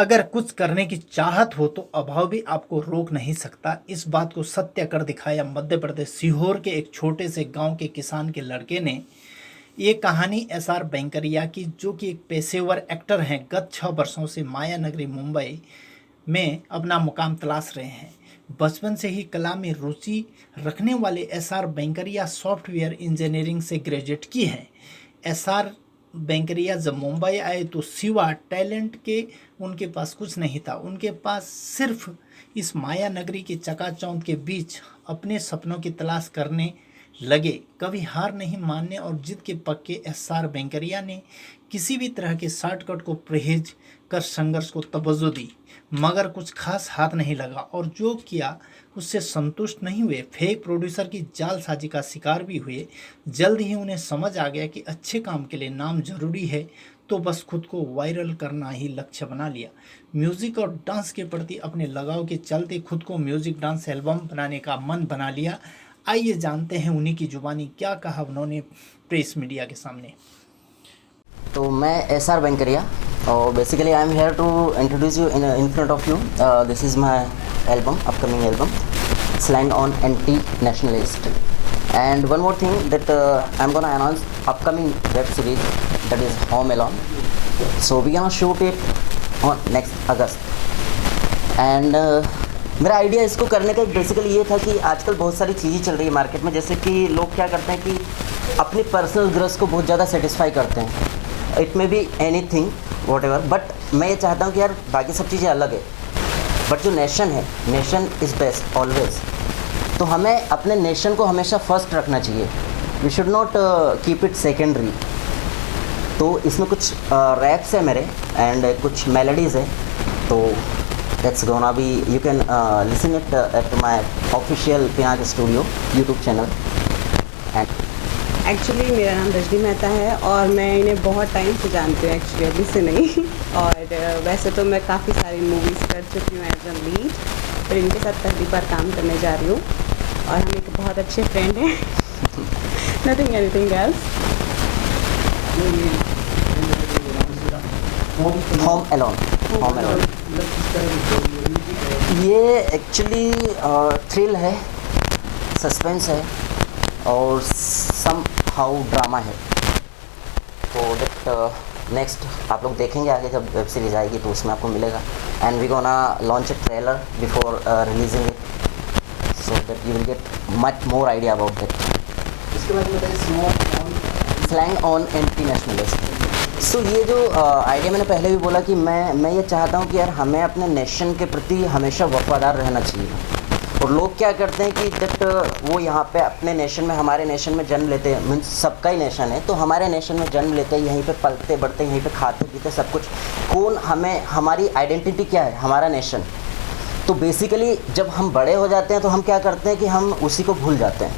अगर कुछ करने की चाहत हो तो अभाव भी आपको रोक नहीं सकता। इस बात को सत्य कर दिखाया मध्य प्रदेश सीहोर के एक छोटे से गांव के किसान के लड़के ने। ये कहानी एसआर बैंकरिया की, जो कि एक पेशेवर एक्टर हैं। गत 6 वर्षों से माया नगरी मुंबई में अपना मुकाम तलाश रहे हैं। बचपन से ही कला में रुचि रखने वाले एसआर बैंकरिया सॉफ्टवेयर इंजीनियरिंग से ग्रेजुएट की हैं। एसआर बैंकरिया जब मुंबई आए तो सिवा टैलेंट के उनके पास कुछ नहीं था। उनके पास सिर्फ इस माया नगरी के चकाचौंध के बीच अपने सपनों की तलाश करने लगे। कभी हार नहीं मानने और जिद के पक्के एसआर बैंकरिया ने किसी भी तरह के शॉर्टकट को परहेज कर संघर्ष को तवज्जो दी, मगर कुछ खास हाथ नहीं लगा और जो किया उससे संतुष्ट नहीं हुए। फेक प्रोड्यूसर की जालसाजी का शिकार भी हुए। जल्द ही उन्हें समझ आ गया कि अच्छे काम के लिए नाम जरूरी है, तो बस खुद को वायरल करना ही लक्ष्य बना लिया। म्यूजिक और डांस के प्रति अपने लगाव के चलते खुद को म्यूजिक डांस एल्बम बनाने का मन बना लिया। आइए जानते हैं उन्हीं की जुबानी क्या कहा उन्होंने प्रेस मीडिया के सामने। तो मैं एसआर बैंकरिया और basically I am here to introduce you in front of you. This is my album, upcoming album, slang on anti nationalist. And one more thing that I'm gonna announce upcoming web series, that is Home Alone. So we gonna shoot it on next August. And मेरा idea इसको करने का basically ये था कि आजकल बहुत सारी चीज़ें चल रही है मार्केट में, जैसे कि लोग क्या करते हैं कि अपनी पर्सनल ग्रज को बहुत ज़्यादा सेटिस्फाई करते हैं. It may be any thing what ever, but मैं ये चाहता हूँ कि यार बाकी सब चीज़ें अलग है, बट जो नेशन है, नेशन इज़ बेस्ट ऑलवेज. तो हमें अपने नेशन को हमेशा फर्स्ट रखना चाहिए. We should not keep it secondary. तो इसमें कुछ रैप्स है मेरे एंड कुछ मेलोडीज़ है. तो that's gonna be, you can listen it at my official Pinak studio YouTube channel. And actually मेरा नाम रजनी मेहता है और मैं इन्हें बहुत टाइम से जानती हूँ, एक्चुअली अभी से नहीं. और वैसे तो मैं काफ़ी सारी मूवीज़ कर चुकी हूँ एज अ लीड, पर इनके साथ पहली बार काम करने जा रही हूँ और हम एक बहुत अच्छे फ्रेंड हैं. Nothing anything else. Home alone. Home alone ये एक्चुअली थ्रिल है, सस्पेंस है और सम हाउ ड्रामा है. तो दैट नेक्स्ट आप लोग देखेंगे आगे जब वेब सीरीज़ आएगी तो उसमें आपको मिलेगा. And we gonna launch a trailer before releasing it, so that you will get much more idea about it. इसके बाद बताइए slang on anti nationalist. So ये जो आइडिया मैंने पहले भी बोला कि मैं ये चाहता हूँ कि यार हमें अपने नेशन के प्रति हमेशा वफादार रहना चाहिए. और लोग क्या करते हैं कि दैट वो यहाँ पे अपने नेशन में, हमारे नेशन में जन्म लेते हैं, मीन्स सबका ही नेशन है, तो हमारे नेशन में जन्म लेते हैं, यहीं पे पलते बढ़ते, यहीं पे खाते पीते सब कुछ. कौन हमें, हमारी आइडेंटिटी क्या है, हमारा नेशन. तो बेसिकली जब हम बड़े हो जाते हैं तो हम क्या करते हैं कि हम उसी को भूल जाते हैं.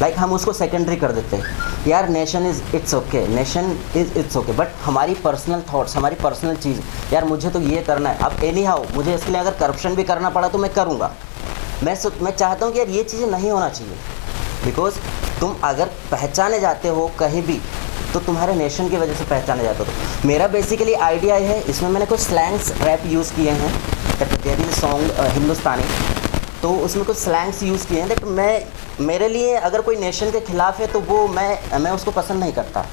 लाइक हम उसको सेकेंडरी कर देते हैं. यार nation is it's okay, nation is it's okay, but हमारी पर्सनल थॉट्स, हमारी पर्सनल चीज़, यार मुझे तो ये करना है. अब एनी हाउ मुझे इसके लिए अगर करप्शन भी करना पड़ा तो मैं करूँगा. मैं चाहता हूँ कि यार ये चीज़ें नहीं होना चाहिए. बिकॉज तुम अगर पहचाने जाते हो कहीं भी तो तुम्हारे नेशन की वजह से पहचाने जाते हो. तो मेरा बेसिकली आइडिया है, इसमें मैंने कुछ स्लैंग्स रैप यूज़ किए हैं. देयर इज सॉन्ग हिंदुस्तानी, तो उसमें कुछ स्लैंग्स यूज़ किए हैं. लेकिन मेरे लिए अगर कोई नेशन के ख़िलाफ़ है तो वो मैं उसको पसंद नहीं करता.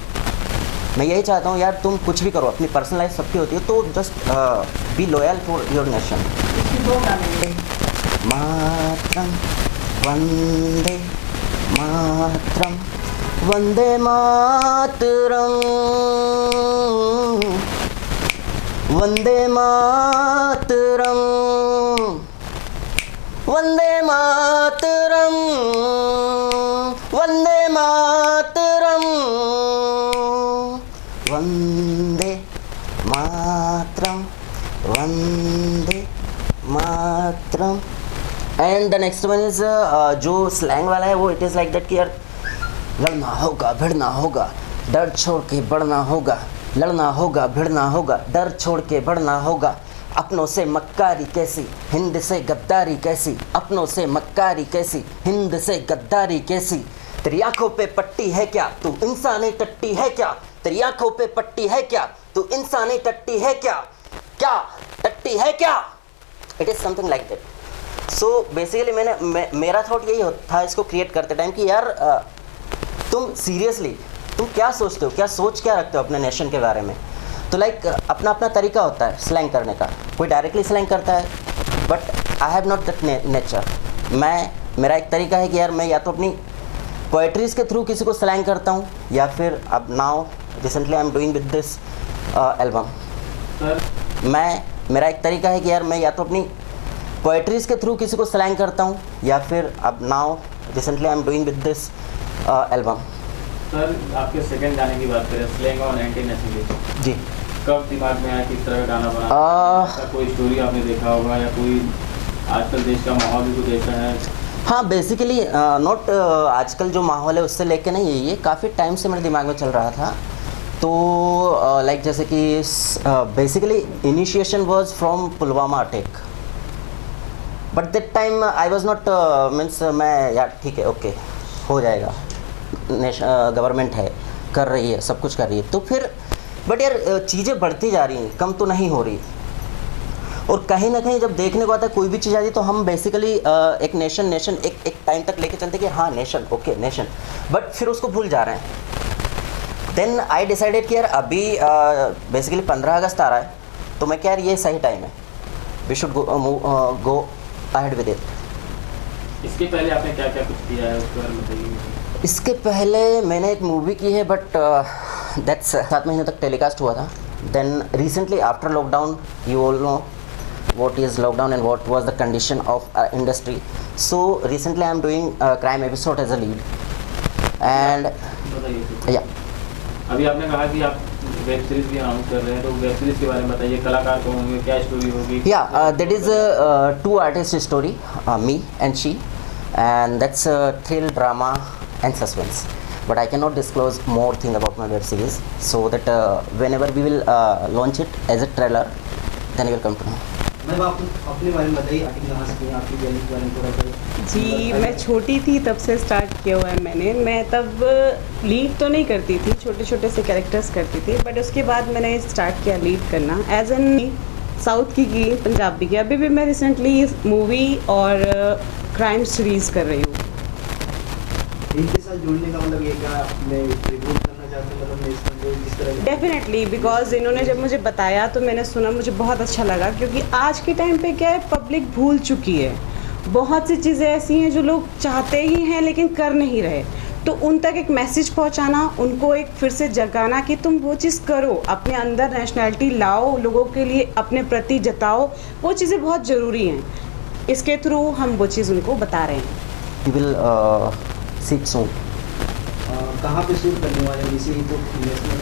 मैं यही चाहता हूँ यार तुम कुछ भी करो, अपनी पर्सनल लाइफ सबकी होती है, तो just be loyal for your nation. Mataram Vande Mataram, Vande Mataram, Vande Mataram, Vande Mataram, Vande Mataram, Vande Mataram, Vande Mataram. And the next one is जो स्लैंग वाला है वो इट इज़ लाइक दैट कि यार लड़ना होगा भिड़ना होगा, डर छोड़ के बढ़ना होगा, लड़ना होगा भिड़ना होगा, डर छोड़ के बढ़ना होगा. अपनों से मक्कारी कैसी, हिंद से गद्दारी कैसी, अपनों से मक्कारी कैसी, हिंद से गद्दारी कैसी. तेरी आंखों पे पट्टी है क्या, तू इंसानी टट्टी है क्या. तेरी आंखों पे पट्टी है क्या, तू इंसानी टट्टी है क्या. क्या टट्टी है क्या, it is something like that. So basically मेरा थॉट यही था इसको क्रिएट करते टाइम कि यार तुम सीरियसली तुम क्या सोचते हो, क्या सोच क्या रखते हो अपने नेशन के बारे में। तो लाइक अपना अपना तरीका होता है स्लैंग करने का, कोई डायरेक्टली स्लैंग करता है, but I have not that nature. मेरा एक तरीका है कि यार मैं या तो अपनी पोएट्रीज़ के थ्रू किसी को स्लैंग करता हूँ, या फिर अब now recently I am doing with this album. मेरा एक तरीका है कि यार मैं या तो अपनी पोएट्रीज़ के थ्रू किसी को स्लैंग करता हूँ, या फिर अब now recently I am doing with this album. Sir आपके सेकंड गाने की बात करें, स्लैंग और एंटी नेशनलिस्ट, जी, कब दिमाग में आया किस तरह का गाना बना? ऐसा कोई स्टोरी आपने देखा होगा या कोई आजकल देश का माहौल भी कुछ ऐसा है? हाँ, बेसिकली नॉट आजकल जो माहौल है उससे लेके नहीं, ये काफ़ी टाइम से मेरे दिमाग में चल रहा था। तो लाइक जैसे कि basically initiation was from Pulwama attack, but that time I was not means मैं यार ठीक है ओके हो जाएगा, गवर्नमेंट है कर रही है, सब कुछ कर रही है। तो फिर बट यार चीज़ें बढ़ती जा रही हैं, कम तो नहीं हो रही। और कहीं ना कहीं जब देखने को आता है कोई भी चीज़ आती है तो हम बेसिकली एक नेशन एक टाइम तक लेके चलते कि हाँ नेशन, ओके नेशन, बट फिर उसको भूल जा रहे हैं। देन आई डिसाइडेड कि यार अभी बेसिकली 15 अगस्त आ रहा है, तो मैं क्या यार ये सही टाइम है, we should go ahead with it. इसके पहले आपने क्या क्या कुछ किया है उसके बारे में बताइए। इसके पहले मैंने एक मूवी की है, बट दैट्स 7 महीने तक टेलीकास्ट हुआ था। Then recently after lockdown, you all know what is lockdown and what was the condition of industry, so recently I am doing a crime episode as a lead and बताइए कुछ। yeah, अभी आपने कहा कि आप web series भी announce कर रहे हैं, तो वेब सीरीज के बारे में बताइए, कलाकार कौन होंगे, क्या स्टोरी होगी? that is a 2 artist story, me and she, and that's a thrill, drama and suspense, but I cannot disclose more thing about my web series, so that whenever we will launch it as a trailer, then you will come to know. Ma'am आप अपने बारे में बताइए, acting कहाँ से की, आपकी journey के बारे में थोड़ा सा। जी, मैं छोटी थी तब से स्टार्ट किया हुआ है मैंने। मैं तब लीड तो नहीं करती थी, छोटे छोटे से कैरेक्टर्स करती थी, बट उसके बाद मैंने स्टार्ट किया लीड करना एज एन साउथ की पंजाबी की। अभी भी मैं रिसेंटली मूवी और क्राइम सीरीज़ कर रही हूँ। इनके साथ जुड़ने का मतलब ये क्या मैं रिपोर्ट करना चाहते हैं, मतलब मैं इसमें जो जिस तरह डेफिनेटली, बिकॉज इन्होंने जब मुझे बताया तो मैंने सुना, मुझे बहुत अच्छा लगा, क्योंकि आज के टाइम पे क्या है, पब्लिक भूल चुकी है। बहुत सी चीज़ें ऐसी हैं जो लोग चाहते ही हैं लेकिन कर नहीं रहे, तो उन तक एक मैसेज पहुंचाना, उनको एक फिर से जगाना कि तुम वो चीज़ करो, अपने अंदर नेशनैलिटी लाओ, लोगों के लिए अपने प्रति जताओ, वो चीज़ें बहुत ज़रूरी हैं। इसके थ्रू हम वो चीज़ उनको बता रहे हैं। You will see it soon. कहाँ पे शूट करने वाले हैं, इसी तो नेशनल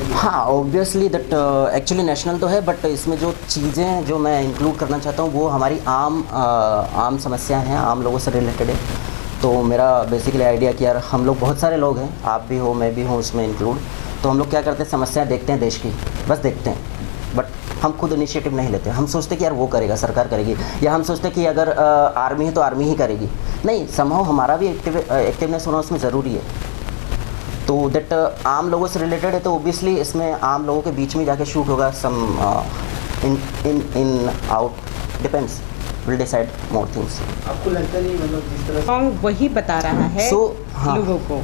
में? हाँ, ऑब्वियसली दैट एक्चुअली नेशनल तो है, बट इसमें जो चीज़ें जो मैं इंक्लूड करना चाहता हूँ वो हमारी आम समस्या हैं, आम लोगों से रिलेटेड है। तो मेरा बेसिकली आइडिया कि यार हम लोग बहुत सारे लोग हैं, आप भी हो, मैं भी हूँ उसमें इंक्लूड, तो हम लोग क्या करते हैं, समस्याएं देखते हैं देश की, बस देखते हैं, बट हम खुद इनिशिएटिव नहीं लेते। हम सोचते कि यार वो करेगा, सरकार करेगी, या हम सोचते कि अगर आर्मी है तो आर्मी ही करेगी। नहीं, समहाउ हमारा भी एक्टिवनेस होना उसमें ज़रूरी है। तो दैट आम लोगों से रिलेटेड है, तो ओबियसली इसमें आम लोगों के बीच में जाके शूट होगा। Some in out depends, will decide more things. आपको लगता नहीं मतलब जिस तरह सॉन्ग वही बता रहा है हाँ। लोगों को,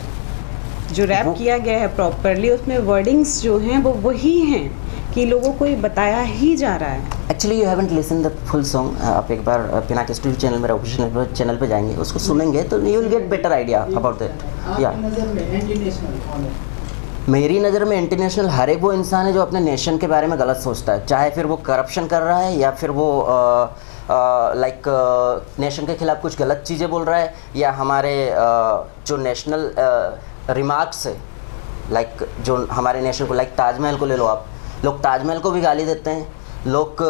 जो रैप किया गया है प्रॉपरली, उसमें वर्डिंग्स जो हैं वो वही हैं कि लोगों को ये बताया ही जा रहा है। Actually you haven't listen the full song. आप एक बार पिनाक स्टूडियो चैनल, मेरा ऑफिशियल चैनल पे जाएंगे, उसको सुनेंगे तो you will get better idea about that. या आपकी नज़र में इंटरनेशनल कौन है? मेरी नज़र में इंटरनेशनल हर एक वो इंसान है जो अपने नेशन के बारे में गलत सोचता है, चाहे फिर वो करप्शन कर रहा है या फिर वो लाइक नेशन के खिलाफ कुछ गलत चीज़ें बोल रहा है, या हमारे जो नेशनल रिमार्क्स है, लाइक जो हमारे नेशन को, लाइक ताजमहल को ले लो आप, लोग ताजमहल को भी गाली देते हैं, लोग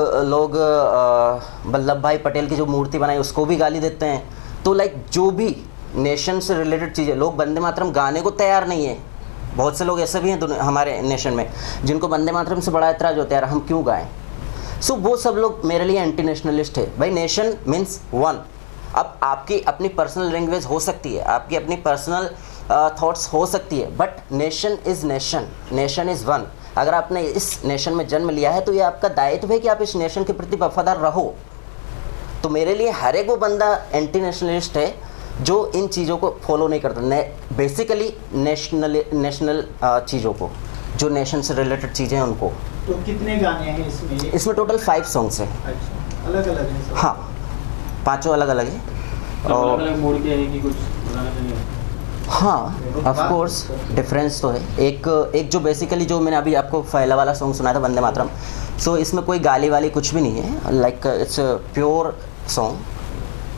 वल्लभ भाई पटेल की जो मूर्ति बनाई उसको भी गाली देते हैं। तो लाइक जो भी नेशन से रिलेटेड चीज़ें, लोग वंदे मातरम गाने को तैयार नहीं है। बहुत से लोग ऐसे भी हैं हमारे नेशन में जिनको वंदे मातरम से बड़ा ऐतराज़ होता है, यार हम क्यों गाएं। सो वो सब लोग मेरे लिए एंटी नेशनलिस्ट है। भाई नेशन मीन्स वन। अब आपकी अपनी पर्सनल लैंग्वेज हो सकती है, आपकी अपनी पर्सनल थॉट्स हो सकती है, but nation is nation, nation is one. अगर आपने इस नेशन में जन्म लिया है तो ये आपका दायित्व है कि आप इस नेशन के प्रति वफादार रहो। तो मेरे लिए हर एक वो बंदा एंटी नेशनलिस्ट है जो इन चीज़ों को फॉलो नहीं करता, बेसिकली नेशनल चीज़ों को, जो नेशन से रिलेटेड चीज़ें हैं उनको। तो कितने गाने हैं इसमें? इसमें टोटल 5 सॉन्ग्स हैं। अच्छा, अलग अलग हैं सब? हाँ, 5 अलग अलग हैं। अलग अलग मूड के हैं कि कुछ बताना चाहिए? हाँ, ऑफ कोर्स डिफरेंस तो है। एक जो बेसिकली जो मैंने अभी आपको पहला वाला सॉन्ग सुनाया था वंदे मातरम, सो इसमें कोई गाली वाली कुछ भी नहीं है, like it's pure song,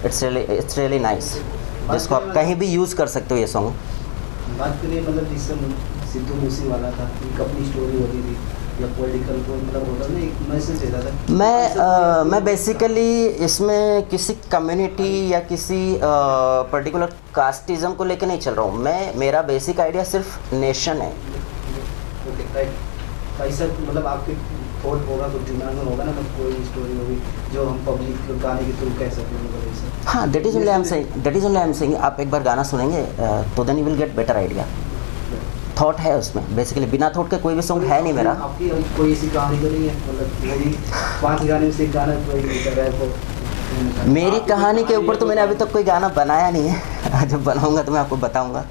it's really nice, जिसको आप कहीं भी यूज़ कर सकते हो ये सॉन्ग। बात करिए मतलब जिससे सिद्धू मूसे वाला था, एक अपनी स्टोरी होती थी या पॉलिटिकल को मतलब होता ना, एक मैसेज देता था। मैं बेसिकली इसमें किसी कम्युनिटी या किसी पर्टिकुलर कास्टिज़म को लेकर नहीं चल रहा हूँ। मेरा बेसिक आइडिया सिर्फ नेशन है। Okay, right. पैसा मतलब आपके थॉट होगा, कुछ दिमाग में होगा ना, मतलब कोई स्टोरी होगी जो हम पब्लिक गाने के थ्रू कह सकते हैं मतलब ऐसे। हाँ, that is only I am saying, आप एक बार गाना सुनेंगे तो then you will get better idea. Thought है उसमें, बेसिकली बिना थॉट के कोई भी सॉन्ग है नहीं मेरा। आपकी कोई ऐसी कहानी तो नहीं है मतलब मेरी 5 गाने में से एक गाना कोई मेरी कहानी के ऊपर तो मैंने अभी तक कोई गाना बनाया नहीं है। जब बनाऊंगा तो मैं आपको बताऊंगा।